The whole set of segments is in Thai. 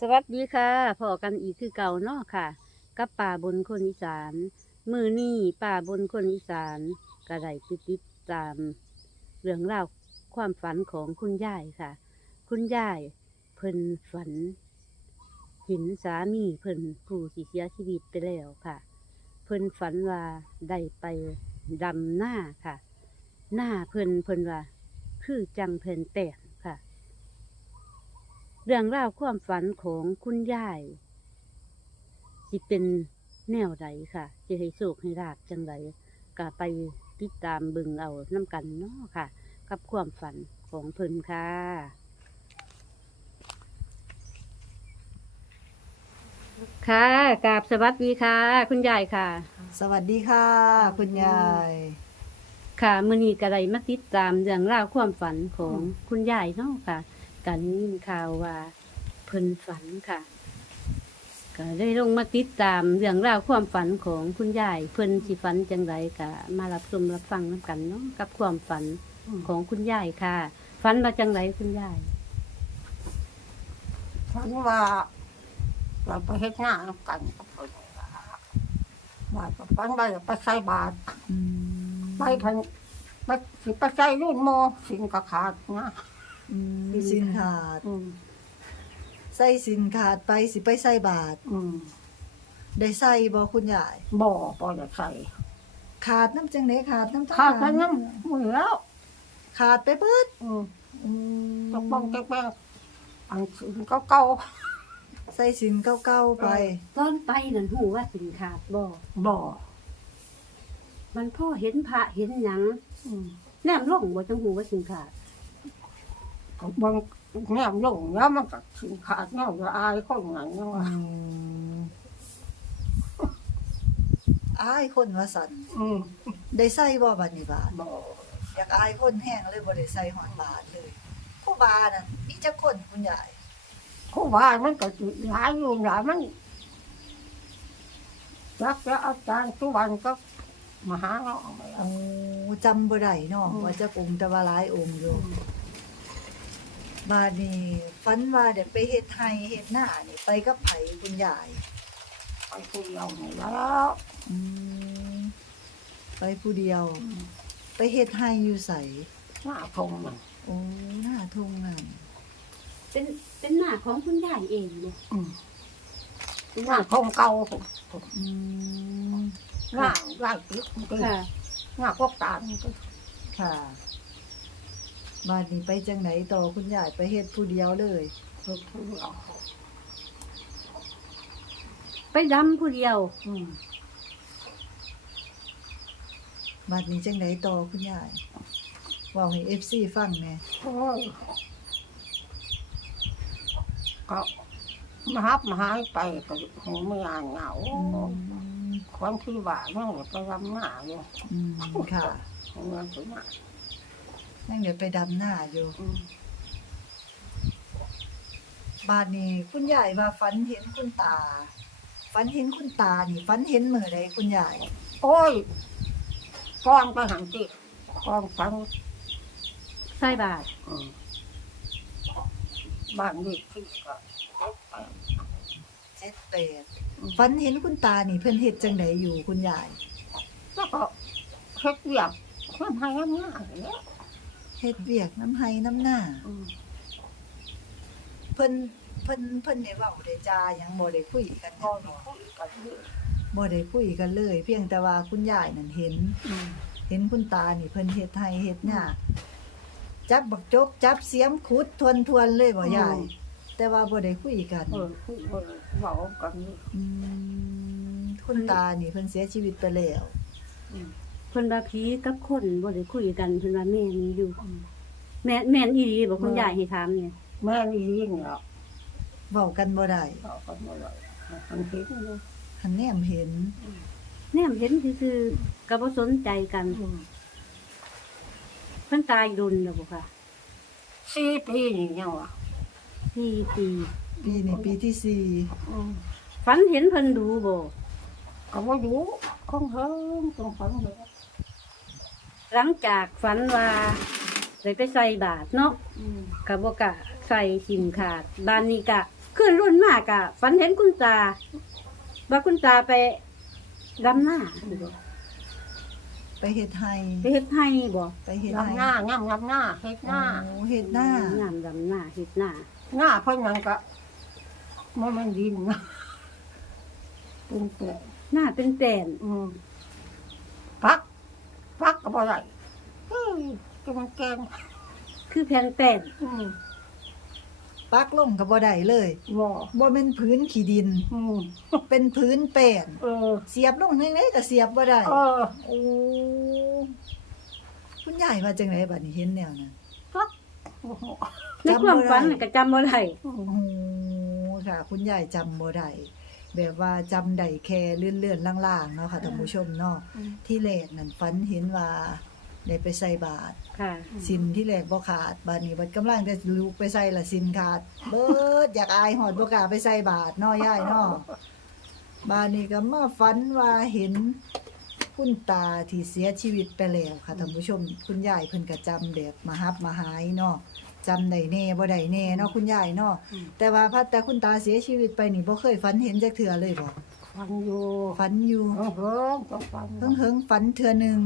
สวัสดีค่ะพอกันอีกคือเก่าเนาะค่ะ กับป่าบนคนอีสาน มือนี่ป่าบนคนอีสานกระไดติดติดตาม เรื่องราวความฝันของคุณยายค่ะ คุณยายเพิ่นฝันเห็นสามีเพิ่นผู้สิเสียชีวิตไปแล้วค่ะ เพิ่นฝันว่าได้ไปดำหน้าค่ะ หน้าเพิ่นเพิ่นว่าคือจังเพิ่นแตกค่ะ เรื่องราวความฝันของคุณยายสิเป็นแนวใดค่ะ จะให้โศกให้ราบจังไดก็ไปติดตามเบิ่งเอาน้ำกันเนาะค่ะ กับความฝันของเพิ่นค่ะค่ะกราบสวัสดีค่ะ คุณยายค่ะ สวัสดีค่ะ คุณยาย ค่ะมื้อนี้ก็ได้มาติดตามเรื่องราวความฝันของคุณยายเนาะค่ะ กันยินข่าวว่าเพิ่นฝันค่ะก็ได้ลงมาติดตามเรื่องราวความฝันของคุณยายเพิ่นสิฝันจังไรก็มารับชมรับฟังนํกันเนาะกับความฝันของคุณยายค่ะฝันมาจังไรคุณยายฉันว่า เราไปเฮ็ดงานนำกันกับเพิ่นว่าก็ฝันว่าจะไปใส่บาตรไปเพิ่นไปสิไปใส่รุ่นโมสินก็ขาดนะ อืมสินขาด อืมใส่สินขาดไปสิไปใส่บาท อืมได้ใส่บ่คุณยาย บ่บ่ได้ใส่ขาดน้ำจังไหนขาดน้ำจังขาดไปน้ำมือแล้ว ขาดไปเบิดอืมอืมตกบ้องแก้งๆอันสินเก่าใส่สินเก่าๆไป ตอนไปนั่นหูว่าสินขาดบ่ๆบ่มันพ่อเห็นพระเห็นหยังอืมแนมลงบ่จังหูว่าสินขาด ก็เบิ่งแนมลงแล้วมันก็สินขาดแนวจะอายคนไหนเนาะอืมอายคนว่าสันอืมได้ใส่บ่บัดนี้บาทบ่อยากอายคนแห้งเลยบ่ได้ใส่หอนบาทเลยผู้บาน่ะมีจักคนคุณยายครูบามันก็สิหลายอยู่หลายมันจักแล้วอาจารย์ทุกวันก็มาหาเราเอาไปเอาโอ้จำบ่ได้เนาะอืม ว่าจักองค์แต่ว่าหลายองค์อยู่ บาดนี้ฝันว่าเดี๋ยวไปเฮ็ดไห้เฮ็ดหน้านี่ไปกับไผคุณยาย ไปคุยเอานี่แล้วอืมไปผู้เดียว ไปเฮ็ดไห้อยู่ไสหน้าทงมัน โอ้หน้าทุ่งนั่นเป็นเป็นหน้าของคุณยายเองบ่อืมหน้าทงเก่าผมอืมหน้าไร่ติ๊กมันก็ค่ะ หน้าพวกตาลมันก็ค่ะ บาดนี้ไปจังไหนต่อคุณยายไปเฮ็ดผู้เดียวเลยทุกทุกเอาไปดำผู้เดียว อืมบาดนี้จังไหนต่อคุณยายเว้าให้ FC ฟังแหน่โอ้ยก็มาฮับมาหายไปก็หูไม่อ่านเหงาอืมความคิดว่านั่งไปรำหน้าอยู่อืมค่ะเงินถึงมา นั่งเดี๋ยวไปดำหน้าอยู่อืมบาดนี้คุณยายว่าฝันเห็นคุณตาฝันเห็นคุณตานี่ฝันเห็นมื้อใดคุณยายโอ้ยก้อนไปหันติก้อนฟังใส่บาทอืมบ้านนี้ที่ก็เจ็ดแปด78ฝันเห็นคุณตานี่เพิ่นเฮ็ดจังไดอยู่คุณยายแล้วก็เฮ็ดเวียบทำให้น้ำหน้าเนี่ย เฮ็ดเวียกน้ำไห้น้ำหน้า อืมเพิ่นเพิ่นเพิ่นได้เว้าได้จาหยังบ่ได้คุยกันก็เนาะคุยกันเรื่อยบ่ได้คุยกันเลย เพียงแต่ว่าคุณยายนั่นเห็น อืมเห็นคุณตานี่เพิ่นเฮ็ดไห้เฮ็ดหน้าจับบักจกจับเสียมขุดทวนๆเลยบ่ยาย แต่ว่าบ่ได้คุยกันเออคุยเออเว้ากันนี่อืมคุณตานี่เพิ่นเสียชีวิตไปแล้ว อืมเพิ่นว่าผีกับคนบ่ได้คุยกันเพิ่นว่าแม่นอยู่ แม่นแม่นอีหลีบ่คุณยายให้ถามเนี่ยแม่นี่ยิ่งแล้วเว้ากันบ่ได้เว้ากันบ่ได้มันเห็นอยู่หันแนมเห็น แนมเห็นซื่อๆก็บ่สนใจกันอืมเพิ่นตายรุนแล้วบ่ค่ะสี่ปีนี่ยังวะสี่ปีปีนี้ปีที่สี่อืมฝันเห็นเพิ่นดูบ่ก็ว่าอยู่คงเฮิมตรงฝันเลย หลังจากฝันว่าได้ไปใส่บาทเนาะอืมก็บ่กะใส่สินขาดบ้านนี้กะขึ้นรุ่นมากอะฝันเห็นคุณตาว่าคุณตาไปดำหน้า ไปเฮ็ดไห้ไปเฮ็ดให้บ่ไปเฮ็ดลำไห้หน้าย่ำลำหน้าเฮ็ดหน้าโอ้เฮ็ดหน้างามดำหน้าเฮ็ดหน้า หน้าเพิ่นนั่นก็มันมันดินนะเป็นเปลหน้าเป็นแตนอืมพัก พักก็บ่ได้เฮ้ยก็มันแกงคือแผ่นแตนอืมปักลงก็บ่ได้เลยบ่บ่แม่นพื้นขี้ดิน อืมเป็นพื้นแป้นเออ เสียบลงจังไดก็เสียบบ่ได้เออโอ้คุณยายว่าจังไดบัดนี้เห็นแนวนั้นพักโอ้โหในความฝันน่ะก็จำบ่ได้อืมโอ้ค่ะ คุณยายจำบ่ได้ แบบว่าจำได้แค่เลื่อนๆล่างๆเนาะค่ะท่านผู้ชมเนาะที่แรกนั่นฝันเห็นว่าได้ไปใส่บาตร ค่ะ สินที่แรกบ่ขาดบาดนี้บัดกำลังจะลุกไปใส่ละสินขาด เบิดอยากอายหอดบ่กล้าไปใส่บาตรเนาะยายเนาะบาดนี้ก็มาฝันว่าเห็นคุณตาที่เสียชีวิตไปแล้วค่ะท่านผู้ชม คุณยายเพิ่นก็จำแบบมาฮับมาหายเนาะ จำได้แน่บ่ได้แน่เนาะคุณยายเนาะแต่ว่าพัดแต่คุณตาเสียชีวิตไปนี่บ่เคยฝันเห็นจักเทื่อเลยบ่ฟังอยู่ฝันอยู่เออเฮิงต้องฟังเฮิงเฮิงๆฝันเทื่อหนึง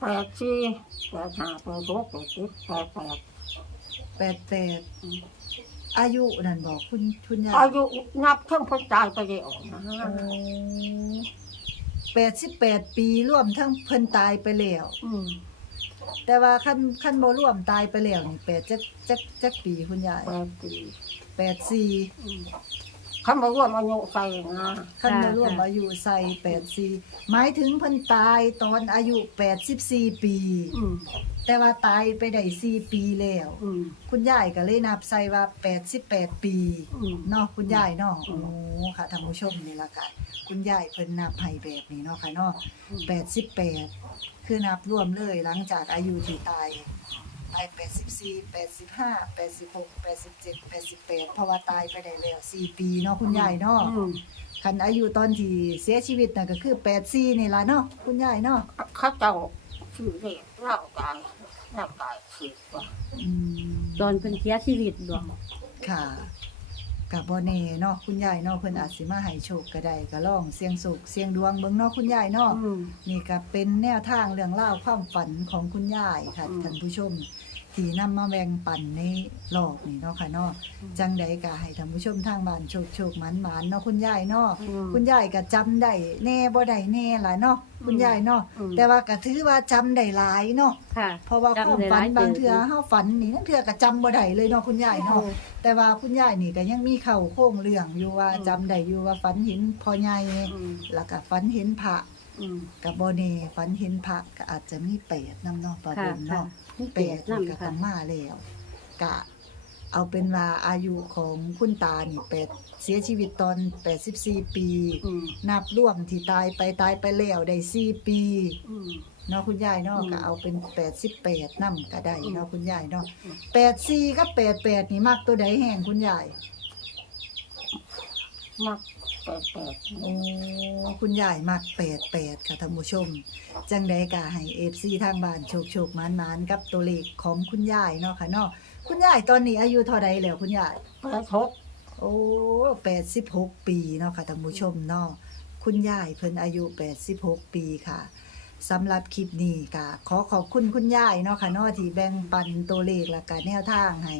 แปดสี่แปดห้าแปดหกแปดเจ็ดแปดแปด88อายุนั่นบอกคุณคุณยายอายุนับเครื่องเพ้นตายไปได้ออกนะแปดสิบแปดปีร่วมทั้งเพิ่นตายไปแล้ว อืม แต่ว่าขั้นขั้นบ่ร่วมตายไปแล้วนี่แปดจักจักจักปีคุณยายแปดปีแปดสี่อืม คำว่าร่วมอายุใส่นะขั้นบ่ร่วมอายุใส่แปดสี่หมายถึงเพิ่นตายตอนอายุแปดสิบสี่ปี อืมแต่ว่าตายไปได้สี่ปีแล้ว อืม คุณยายก็เลยนับใส่ว่าแปดสิบแปดปีอืมเนาะคุณยายเนาะอืโอ้มค่ะท่านผู้ชมนี่ละค่ะ คุณยายเพิ่นนับให้แบบนี้เนาะค่ะเนาะแปดสิบแปดคือนับรวมเลยหลังจากอายุที่ตาย ตายแปดสิบสี่แปดสิบห้าแปดสิบหกแปดสิบเจ็ดแปดสิบแปดเพราะว่าตายไปได้แล้วสี่ปีเนาะคุณยายเนาะอืมคันอายุตอนที่เสียชีวิตน่ะก็คือแปดสี่นี่ล่ะเนาะคุณยายเนาะเขาเจ้าชื่อเรียกเล่าตายเล่าตายสิบกว่า อืมตอนเพิ่นเสียชีวิตบ่ค่ะ กับบ่แน่เนาะคุณยายเนาะเพิ่นอาจสิมาให้โชคก็ได้ก็ลองเสี่ยงสุขเสี่ยงดวงเบิ่งเนาะคุณยายเนาะอืม นี่ก็เป็นแนวทางเรื่องเล่าวความฝันของคุณยายค่ะอืม ท่านผู้ชม ที่นำมาแบ่งปันในรอบนี้เนาะค่ะเนาะอืมจังใดก็ให้ท่านผู้ชมทางบ้านโชคโชคหมันหมานเนาะคุณยายเนาะอืม คุณยายก็จำได้แน่บ่ได้แน่ล่ะเนาะคุณยายเนาะอืม แต่ว่าก็ถือว่าจำได้หลายเนาะ ค่ะเพราะว่าความจำได้หฝัลานยบางเติบเทื่อเฮาฝันนี่นั่นเทื่อก็จำบ่ได้เลยเนาะคุณยายเนาะแต่ว่าคุณยายนี่ก็ยังมีเข้าโค้งเรื่องอยู่ว่าอืมจำได้อยู่ว่าฝันเห็นพ่อใหญ่อืมแล้วก็ฝันเห็นพระ อืม กับบ่แน่ฝันเห็นพระก็อาจจะมีเปรตนำเนาะประค่ะเด็นค่ะเนาะนี่เปเปรรตตนี่นำก็ค่ะ ต้องมาแล้วกะเอาเป็นว่าอายุของคุณตานี่แปดเสียชีวิตตอน 84 ปี อืมนับรวมที่ตายไปตายไปแล้วได้4ปี อืม เนาะคุณยายเนาะอืมก็เอาเป็น88นำก็ได้เนาะคุณยายเนาะอืม84กับ88นี่มักตัวใดแห่งคุณยายมัก แปดแปดโอ้คุณยายมัก88ค่ะท่านผู้ชม จังใดก็ให้ FC ทางบ้านโชคโชคหมานกับตัวเลขของคุณยายเนาะค่ะเนาะคุณยายตอนนี้อายุเท่าใดแล้วคุณยายแปดหกโอ้86ปีเนาะค่ะท่านผู้ชมเนาะคุณยายเพิ่นอายุ86ปีค่ะสำหรับคลิปนี้ก็ขอขอบคุณคุณยายเนาะค่ะเนาะที่แบ่งปันตัวเลขและก็แนวทางให้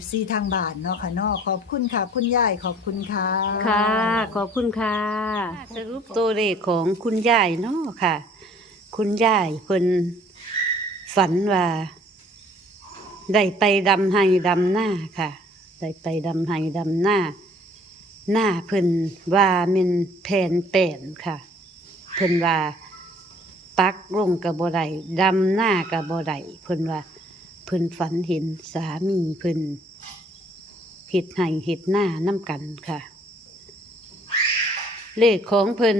FC ทางบ้านเนาะค่ะเนาะขอบคุณค่ะ คุณยายขอบคุณค่ะ ค่ะ ขอบคุณค่ะ สรุปตัวเลขของคุณยายเนาะค่ะ คุณยายเพิ่นฝันว่า ได้ไปดำไห้ดำหน้าค่ะ ได้ไปดำไห้ดำหน้า หน้าเพิ่นว่าเป็นแผ่นแป้นค่ะ เพิ่นว่าปักลงกับบ่ไดดำหน้ากับบ่ไดเพิ่นว่า เพิ่นฝันเห็นสามีเพิ่นเฮ็ดให้เฮ็ดหน้าน้ำกันค่ะ เลขของเพิ่น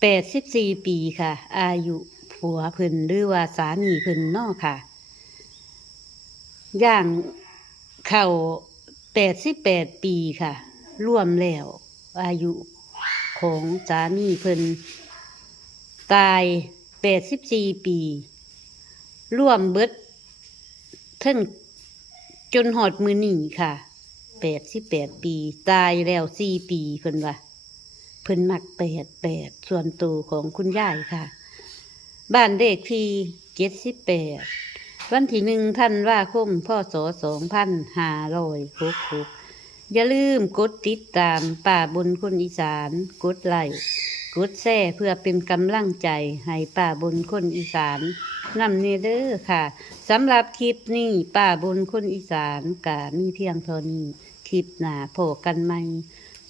แปดสิบสี่ปีค่ะ อายุผัวเพิ่นหรือว่าสามีเพิ่นนอค่ะ ย่างเข่าแปดสิบแปดปีค่ะรวมแล้ว อายุของสามีเพิ่นตายแปดสิบสี่ปี ร่วมเบิด เทั้งจนหอดมือหนีค่ะแปดสิบแปดปี ตายแล้วสี่ปีเพิ่นว่าเพิ่นมักแปดแปดส่วนตัวของคุณยายค่ะ บ้านเด็กที่เจ็ดสิบแปดวันที่หนึ่งท่านว่าคมพ่อสอสองพันห้าร้อยหกหกอย่าลืมกดติดตามป่าบนคนอีสาน กดไลค์กดแชร์เพื่อเป็นกำลังใจให้ป่าบนคนอีสาน นำเนเด้อค่ะสำหรับคลิปนี้ป่าบุญคนอีสานกะมีเพียงเท่านี้คลิปหนาโผกันใหม่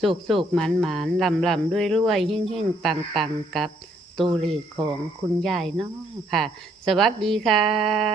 สุกสุกหมานหมานลำลำด้วยรวยหิ่งหิ่งปังปังกับตัวเลขของคุณยายเนาะค่ะ สวัสดีค่ะ